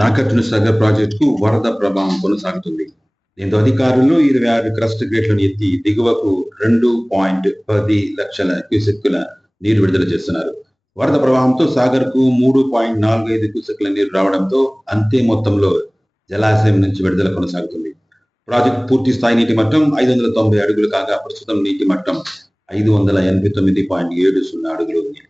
నాగార్జున సాగర్ ప్రాజెక్టుకు వరద ప్రభావం కొనసాగుతుంది. దీంతో అధికారులు 26 క్రస్ట్ గేట్లను ఎత్తి దిగువకు 2.10 లక్షల క్యూసెక్కుల నీరు విడుదల చేస్తున్నారు. వరద ప్రవాహంతో సాగర్ కు 3.45 క్యూసెక్కుల నీరు రావడంతో అంతే మొత్తంలో జలాశయం నుంచి విడుదల కొనసాగుతుంది. ప్రాజెక్టు పూర్తి స్థాయి నీటి మట్టం 590 అడుగులు కాగా ప్రస్తుతం నీటి మట్టం 589.70 అడుగులు ఉంది.